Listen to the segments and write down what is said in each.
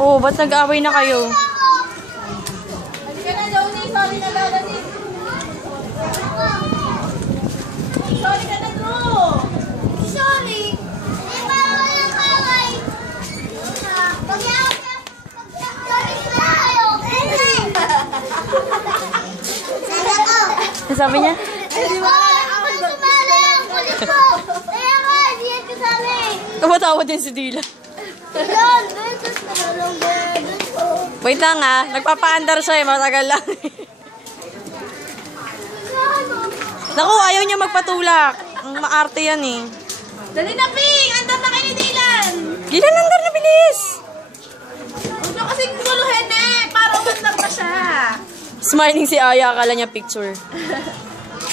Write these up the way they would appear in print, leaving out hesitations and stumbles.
Oh, ba't nag-away na kayo? Halika na, Johnny. Sorry na, Lolani. Sorry ka na, Drew. Sorry. Eh, bawal ang kaway. Sorry na kayo. Ano sabi niya? Ako sumali ang kulit ko. Kaya nga, hindi yan kasali. Tumatawa din si Dila. Yan, Wait lang ah, nagpapaandar siya eh, matagal lang. Naku, ayaw niya magpatulak. Ang maarte yan eh. Dali na, Ping! Andar na kayo ni Dylan! Dylan, andar na, bilis! Huwag nyo kasing guluhin eh! Para umandar na siya! Smiling si Aya, akala niya picture.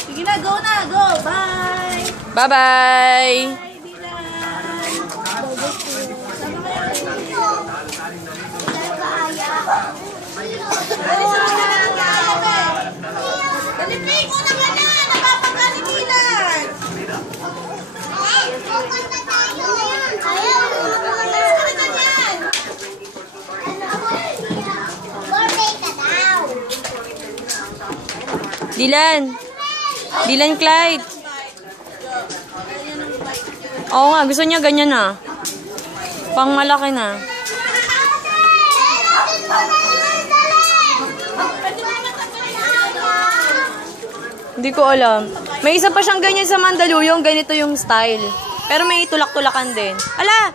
Sige na, go na! Go! Bye! Bye-bye! Bye, Dylan! Dali sa mga na ang kaya, be! Dali, Ping! Una ka na! Napapagka ni Dylan! Dylan! Dylan Clyde! Oo nga, gusto niya ganyan ah. Pang malaki na. Hindi ko alam. May isa pa siyang ganyan sa Mandaluyong, ganito yung style. Pero may tulak-tulakan din. Ala!